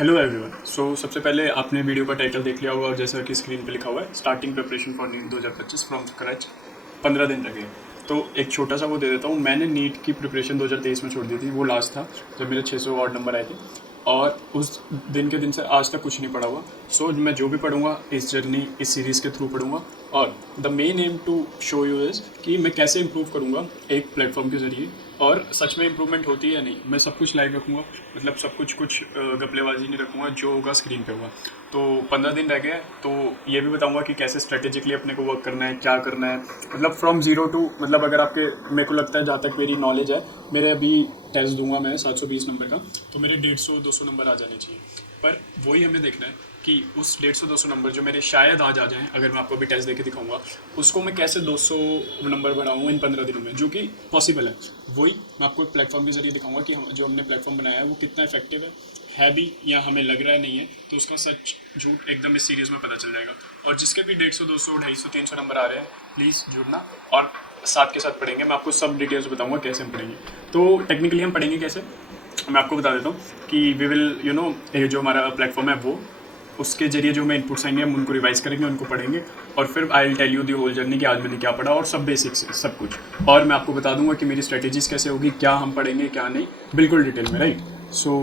Hello everyone. सबसे पहले आपने वीडियो का टाइटल देख लिया होगा और जैसा कि स्क्रीन पे लिखा हुआ है starting preparation for NEET 2025 from scratch 15 दिन लगे। तो एक छोटा सा वो दे देता हूँ। मैंने नीट की प्रिपरेशन 2023 में छोड़ दी थी, वो लास्ट था जब मेरे 600 और नंबर आए थे, और उस दिन के दिन से आज तक कुछ नहीं पढ़ा हुआ। मैं जो भी पढ़ूंगा इस जर्नी, इस सीरीज़ के थ्रू पढ़ूंगा, और the main aim to show you is कि मैं कैसे इंप्रूव करूंगा एक प्लेटफॉर्म के ज़रिए, और सच में इंप्रूवमेंट होती है या नहीं। मैं सब कुछ लाइव रखूँगा, मतलब सब कुछ गपलेबाजी नहीं रखूँगा, जो होगा स्क्रीन पे होगा। तो 15 दिन रह गए, तो ये भी बताऊँगा कि कैसे स्ट्रेटेजिकली अपने को वर्क करना है, क्या करना है, मतलब फ्रॉम ज़ीरो टू, मतलब अगर आपके, मेरे को लगता है जहाँ तक मेरी नॉलेज है, मेरे अभी टेस्ट दूंगा मैं 720 नंबर का, तो मेरे 150-200 नंबर आ जाने चाहिए। पर वही हमें देखना है कि उस 150-200 नंबर जो मेरे शायद आज आ जाएं, अगर मैं आपको अभी टेस्ट देके दिखाऊंगा, उसको मैं कैसे 200 नंबर बढ़ाऊँ इन 15 दिनों में, जो कि पॉसिबल है। वही मैं आपको एक प्लेटफॉर्म के जरिए दिखाऊंगा कि जो हमने प्लेटफॉर्म बनाया है वो कितना इफेक्टिव है भी, या हमें लग रहा है नहीं है, तो उसका सच झूठ एकदम इस सीरीज़ में पता चल जाएगा। और जिसके भी 150, 200, 250, 300 नंबर आ रहे हैं, प्लीज़ जुड़ना, और साथ के साथ पढ़ेंगे। मैं आपको सब डिटेल्स बताऊंगा कैसे हम पढ़ेंगे। तो टेक्निकली हम पढ़ेंगे कैसे, मैं आपको बता देता हूँ कि वी विल ये जो हमारा प्लेटफॉर्म है वो, उसके जरिए जो हमें इनपुट्स आएंगे हम उनको रिवाइज करेंगे, उनको पढ़ेंगे, और फिर I will tell you the whole journey कि आज मैंने क्या पढ़ा, और सब बेसिक्स सब कुछ। और मैं आपको बता दूंगा कि मेरी स्ट्रेटेजीज कैसे होगी, क्या हम पढ़ेंगे क्या नहीं, बिल्कुल डिटेल में, राइट।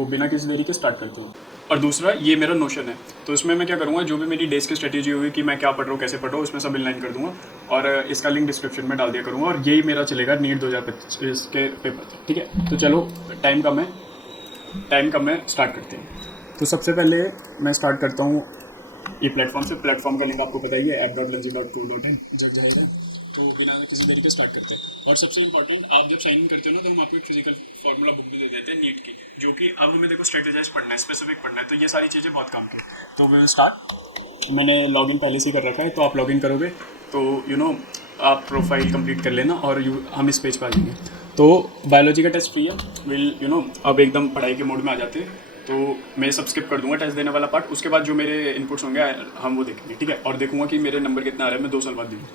बिना किसी देरी के स्टार्ट करते हैं। और दूसरा, ये मेरा नोशन है, तो इसमें मैं क्या करूँगा, जो भी मेरी डेज की स्ट्रेटेजी होगी कि मैं क्या पढ़ रहा हूँ, कैसे पढ़ रहा हूँ, उसमें सब इनलाइन कर दूँगा, और इसका लिंक डिस्क्रिप्शन में डाल दिया करूँगा, और यही मेरा चलेगा नीट 2025 के पेपर, ठीक है। तो चलो, टाइम कम है, स्टार्ट करते हैं। तो सबसे पहले मैं स्टार्ट करता हूँ ये प्लेटफॉर्म से। प्लेटफॉर्म का लिंक आपको पता ही है, app.lensi.co.in, जग जाहिर है। तो बिना किसी देरी के स्टार्ट करते हैं। और सबसे इंपॉर्टेंट, आप जब साइन इन करते हो ना, तो हम आपको एक फिजिकल फार्मूला बुक भी दे देते हैं नीट की, जो कि अब हमें देखो स्ट्रेटेजाइज पढ़ना है, स्पेसिफिक पढ़ना है, तो ये सारी चीज़ें बहुत काम की। तो वी विल स्टार्ट। मैंने लॉगिन पहले से कर रखा है, तो आप लॉगिन करोगे तो आप प्रोफाइल कंप्लीट कर लेना, और हम इस पेज पर आ जाएंगे। तो बायोलॉजी का टेस्ट फ्री है, विल अब एकदम पढ़ाई के मोड में आ जाते हैं। तो मैं सब स्किप कर दूंगा टेस्ट देने वाला पार्ट, उसके बाद जो मेरे इनपुट्स होंगे हम वो देखेंगे, ठीक है। और देखूंगा कि मेरे नंबर कितना आ रहा है, मैं 2 साल बाद दूँगा।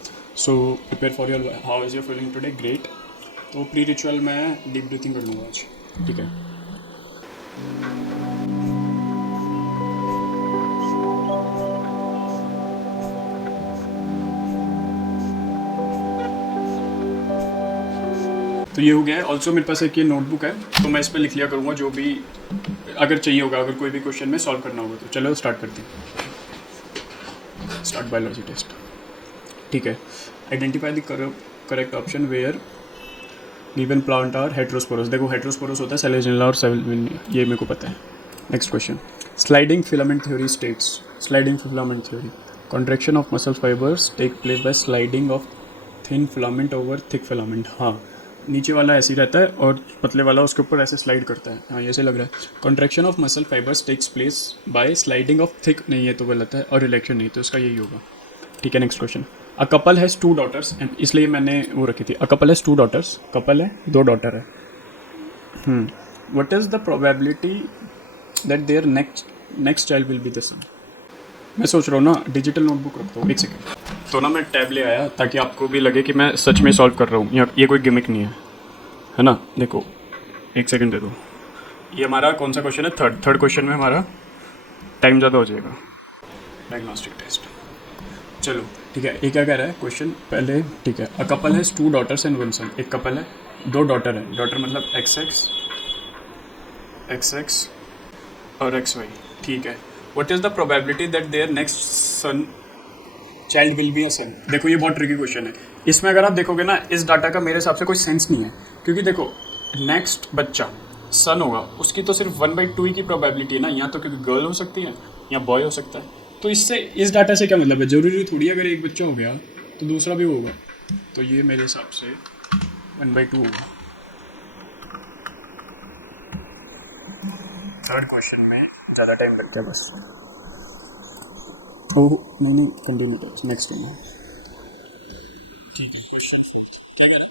Prepare for your, how is your feeling today, great. तो प्री रिचुअल मैं डीप ब्रीथिंग कर लूँगा आज, ठीक है। तो ये हो गया है। ऑल्सो मेरे पास एक ये नोटबुक है, तो मैं इस पर लिख लिया करूँगा जो भी अगर चाहिए होगा, अगर कोई भी क्वेश्चन में सॉल्व करना होगा। तो चलो स्टार्ट करते हैं। स्टार्ट बायोलॉजी टेस्ट, ठीक है। Identify the correct option where given plant are heterosporous. देखो हेट्रोस्पोरस होता है सेलेजिनला और सेल्विनिया, ये मेरे को पता है। Next question, sliding filament theory states, sliding filament theory, contraction of muscle fibres take place by sliding of thin filament over thick filament. हाँ, नीचे वाला ऐसे ही रहता है और पतले वाला उसके ऊपर ऐसे स्लाइड करता है। हाँ, ऐसे लग रहा है। Contraction of muscle fibres takes place by sliding of thick, नहीं ये तो गलत है, और रिलैक्शन नहीं, तो इसका यही होगा, ठीक है। Next question, a couple has 2 daughters, and इसलिए मैंने वो रखी थी। A couple has 2 daughters, couple है 2 डॉटर है। What is the probability that their next child will be the son. मैं सोच रहा हूँ ना, डिजिटल नोटबुक रखता हूँ, एक सेकेंड। तो ना मैं टैब ले आया ताकि आपको भी लगे कि मैं सच में सॉल्व कर रहा हूँ, ये कोई गिमिक नहीं है ना। देखो एक सेकंड दे दो। ये हमारा कौन सा क्वेश्चन है, थर्ड क्वेश्चन में हमारा टाइम ज़्यादा हो जाएगा। डायग्नोस्टिक टेस्ट, चलो ठीक है। ये क्या कह रहा है क्वेश्चन पहले, ठीक है। अ couple has 2 daughters and 1 son, एक कपल है, 2 डॉटर है। डॉटर मतलब XX और XY, ठीक है। What is the probability that their next son child will be a son. देखो ये बहुत ट्रिकी क्वेश्चन है। इसमें अगर आप देखोगे ना, इस डाटा का मेरे हिसाब से कोई सेंस नहीं है, क्योंकि देखो नेक्स्ट बच्चा सन होगा, उसकी तो सिर्फ 1/2 ही की प्रोबेबिलिटी है ना, या तो क्योंकि गर्ल हो सकती है या बॉय हो सकता है। तो इससे, इस डाटा से क्या मतलब है, ज़रूरी थोड़ी अगर एक बच्चा हो गया तो दूसरा भी होगा। तो ये मेरे हिसाब से 1/2 होगा। थर्ड क्वेश्चन में ज़्यादा टाइम लग गया बस। ओह नहीं, कंटिन्यू करो, नेक्स्ट में, ठीक है। क्वेश्चन 4 क्या कह रहा है,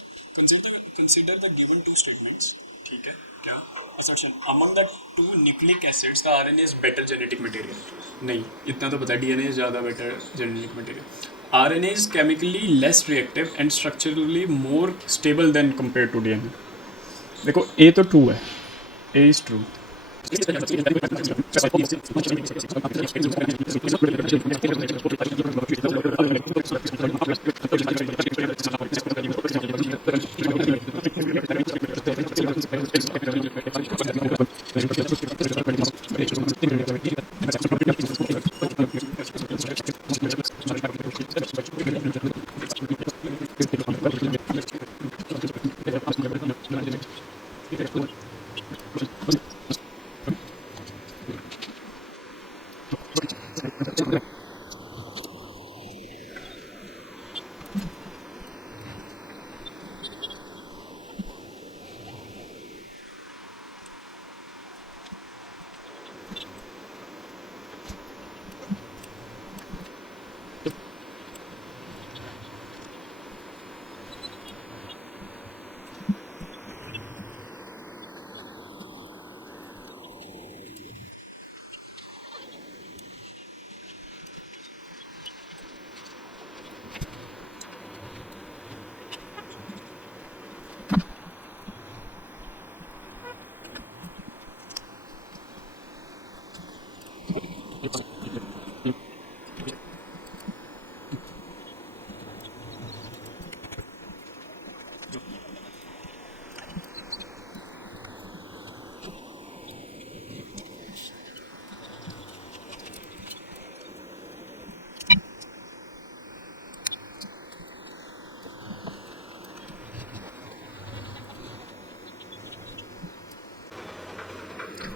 कंसीडर द गिवन 2 स्टेटमेंट्स, ठीक है। क्या assertion, among the 2 nucleic acids the RNA is better genetic material. नहीं, इतना तो पता है, डीएनए इज ज़्यादा better genetic material. RNA is chemically less reactive and structurally more stable than compare to DNA. देखो ए तो ट्रू है, ए is true.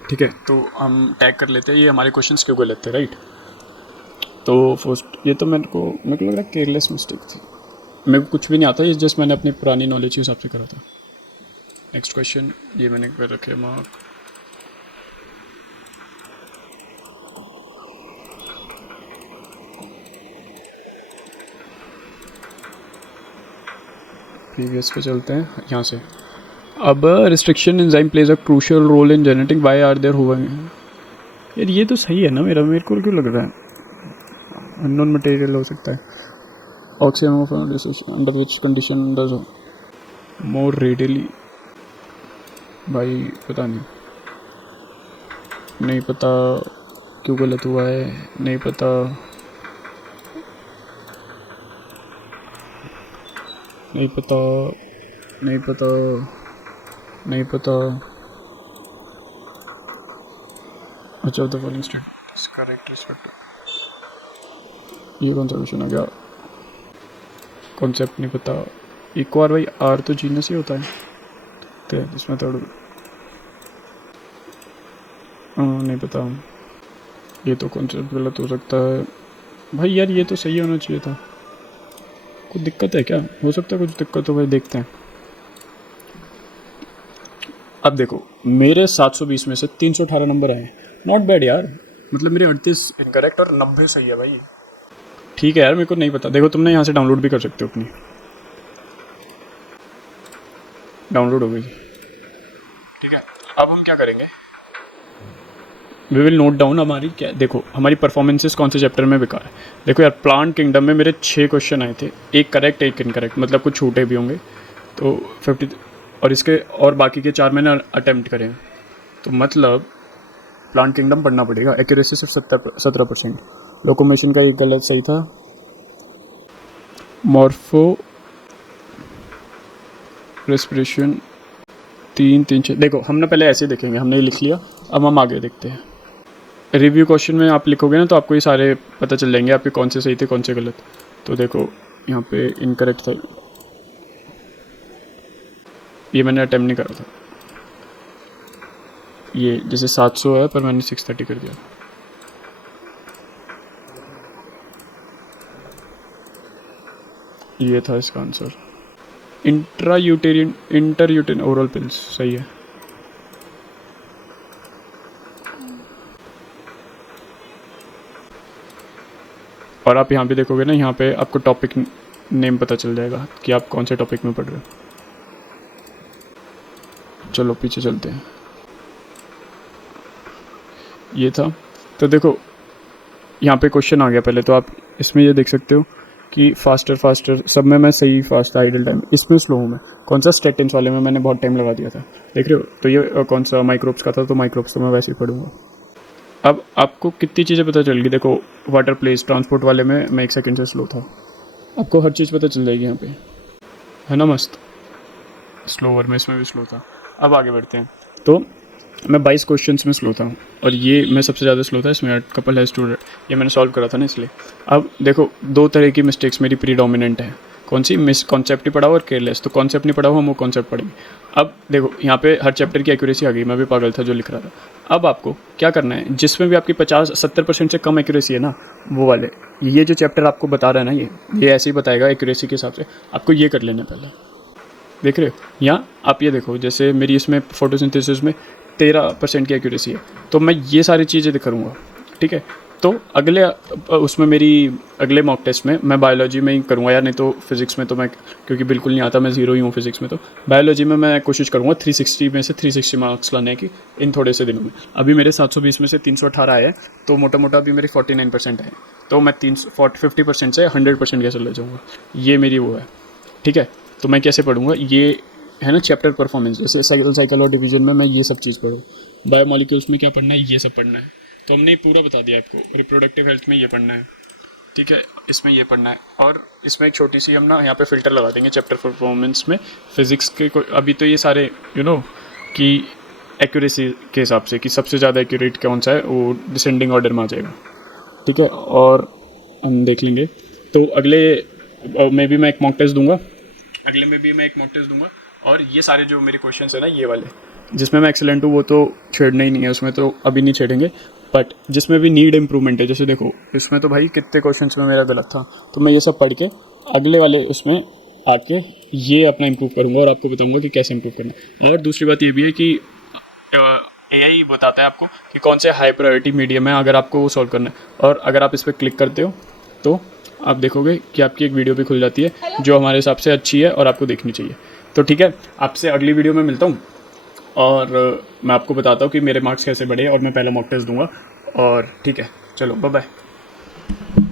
ठीक है, तो हम टैग कर लेते हैं ये हमारे क्वेश्चंस क्यों गलत थे, राइट। तो फर्स्ट ये तो मेरे को लग रहा है केयरलेस मिस्टेक थी, मेरे को कुछ भी नहीं आता, ये जस्ट मैंने अपनी पुरानी नॉलेज के हिसाब से करा था। नेक्स्ट क्वेश्चन ये मैंने कर रखे मार्क। प्रीवियस पे चलते हैं यहाँ से। अब restriction enzyme plays a crucial role in genetic, why are there हुविंग। यार ये तो सही है ना, मेरे को क्यों लग रहा है अननोन मटेरियल हो सकता है। Oxygen of under which condition does more readily, भाई पता नहीं पता क्यों गलत हुआ है, नहीं पता। अच्छा the following statement correctly expect, ये कौन सा क्वेश्चन आ गया, कॉन्सेप्ट नहीं पता। एक और भाई आर तो जीनस ही होता है, तो इसमें थोड़ा नहीं पता, ये तो कॉन्सेप्ट गलत हो सकता है भाई। यार ये तो सही होना चाहिए था, कुछ दिक्कत है क्या, हो सकता है कुछ दिक्कत हो भाई, देखते हैं। अब देखो मेरे 720 में से 318 नंबर आए, नॉट बैड यार, मतलब मेरे 38 इनकरेक्ट और 90 सही है भाई। ठीक है यार, मेरे को नहीं पता। देखो तुमने यहाँ से डाउनलोड भी कर सकते हो अपनी, डाउनलोड हो गई। ठीक है, अब हम क्या करेंगे, वी विल नोट डाउन हमारी क्या, देखो हमारी परफॉर्मेंसेस कौन से चैप्टर में बेकार है। देखो यार प्लांट किंगडम में मेरे 6 क्वेश्चन आए थे, एक करेक्ट एक इनकरेक्ट, मतलब कुछ छूटे भी होंगे, तो 50, और इसके और बाकी के 4 मैंने अटेम्प्ट करे हैं, तो मतलब प्लांट किंगडम पढ़ना पड़ेगा। एक्यूरेसी सिर्फ 17%, लोकोमेशन का एक गलत सही था, मॉर्फो रेस्पिरेशन 3-3-6। देखो हम ना पहले ऐसे देखेंगे, हमने ये लिख लिया, अब हम आगे देखते हैं। रिव्यू क्वेश्चन में आप लिखोगे ना तो आपको ये सारे पता चल जाएंगे आपके कौन से सही थे कौन से गलत। तो देखो यहाँ पे इनकरेक्ट था, ये मैंने अटेम्प्ट नहीं करा था, ये जैसे 700 है पर मैंने 630 कर दिया। ये था इसका आंसर, इंटर यूटेरिन ओरल पिल्स, सही है। और आप यहाँ पे देखोगे ना, यहाँ पे आपको टॉपिक नेम पता चल जाएगा कि आप कौन से टॉपिक में पढ़ रहे हो। चलो पीछे चलते हैं, ये था। तो देखो यहाँ पे क्वेश्चन आ गया पहले, तो आप इसमें ये देख सकते हो कि फास्टर सब में मैं सही फास्ट था, आइडल टाइम इसमें स्लो हूँ मैं। कौन सा स्टेटिन्स वाले में मैंने बहुत टाइम लगा दिया था, देख रहे हो। तो ये कौन सा माइक्रोब्स का था, तो माइक्रोब्स तो मैं वैसे ही पढ़ूंगा। अब आपको कितनी चीज़ें पता चल गई। देखो वाटर प्लेस ट्रांसपोर्ट वाले में मैं 1 सेकंड से स्लो था, आपको हर चीज़ पता चल जाएगी यहाँ पे, है ना मस्त। स्लोवर में इसमें भी स्लो था। अब आगे बढ़ते हैं। तो मैं 22 क्वेश्चंस में स्लो था और ये मैं सबसे ज़्यादा स्लो था इसमें। कपल है स्टूडेंट, ये मैंने सॉल्व करा था ना इसलिए। अब देखो 2 तरह की मिस्टेक्स मेरी प्रीडोमिनेंट है। कौन सी? मिस कॉन्सेप्ट ही पढ़ा और केयरलेस। तो कॉन्सेप्ट नहीं पढ़ा हुआ, हम वो कॉन्सेप्ट पढ़ेंगे। अब देखो यहाँ पे हर चैप्टर की एक्यूरेसी आ गई, मैं भी पागल था जो लिख रहा था। अब आपको क्या करना है, जिसमें भी आपकी 50-70% से कम एक्यूरेसी है ना, वो वाले, ये जो चैप्टर आपको बता रहा है ना, ये ऐसे ही बताएगा एक्यूरेसी के हिसाब से। आपको ये कर लेना पहले, देख रहे हो यहाँ आप ये देखो, जैसे मेरी इसमें फोटोसिंथेसिस में 13% की एक्यूरेसी है, तो मैं ये सारी चीज़ें दिखाऊंगा, ठीक है। तो अगले उसमें मेरी अगले मॉक टेस्ट में मैं बायोलॉजी में ही करूँगा यार, नहीं तो फिज़िक्स में तो मैं, क्योंकि बिल्कुल नहीं आता, मैं 0 ही हूँ फिज़िक्स में। तो बायोलॉजी में मैं कोशिश करूँगा 360 में से 360 मार्क्स लाने की इन थोड़े से दिनों में। अभी मेरे 720 में से 318 आए हैं, तो मोटा मोटा अभी मेरी 49% है। तो मैं 50% से 100% कैसे ले जाऊँगा, ये मेरी वो है, ठीक है। तो मैं कैसे पढ़ूँगा, ये है ना चैप्टर परफॉर्मेंस, जैसे साइकिल और डिवीजन में मैं ये सब चीज़ पढ़ूँ। बायोमोलिक्यूल्स में क्या पढ़ना है, ये सब पढ़ना है। तो हमने पूरा बता दिया आपको। रिप्रोडक्टिव हेल्थ में ये पढ़ना है, ठीक है, इसमें ये पढ़ना है। और इसमें एक छोटी सी हम ना यहाँ पे फ़िल्टर लगा देंगे चैप्टर परफॉर्मेंस में फिज़िक्स के। अभी तो ये सारे कि एक्यूरेसी के हिसाब से कि सबसे ज़्यादा एक्यूरेट कौन सा है, वो डिसेंडिंग ऑर्डर में आ जाएगा, ठीक है। और हम देख लेंगे। तो अगले में भी मैं एक मॉक टेस्ट दूंगा, और ये सारे जो मेरे क्वेश्चन है ना, ये वाले जिसमें मैं एक्सीलेंट हूँ, वो तो छेड़ना ही नहीं है, उसमें तो अभी नहीं छेड़ेंगे। बट जिसमें भी नीड इम्प्रूवमेंट है, जैसे देखो इसमें तो भाई कितने क्वेश्चन में मेरा गलत था, तो मैं ये सब पढ़ के अगले वाले उसमें आके ये अपना इम्प्रूव करूँगा और आपको बताऊँगा कि कैसे इम्प्रूव करना है। और दूसरी बात ये भी है कि AI बताता है आपको कि कौन से हाई प्रायोरिटी मीडियम है, अगर आपको वो सॉल्व करना है। और अगर आप इस पर क्लिक करते हो तो आप देखोगे कि आपकी एक वीडियो भी खुल जाती है जो हमारे हिसाब से अच्छी है और आपको देखनी चाहिए। तो ठीक है, आपसे अगली वीडियो में मिलता हूँ और मैं आपको बताता हूँ कि मेरे मार्क्स कैसे बढ़े और मैं पहला मॉक टेस्ट दूंगा। और ठीक है, चलो बाय बाय।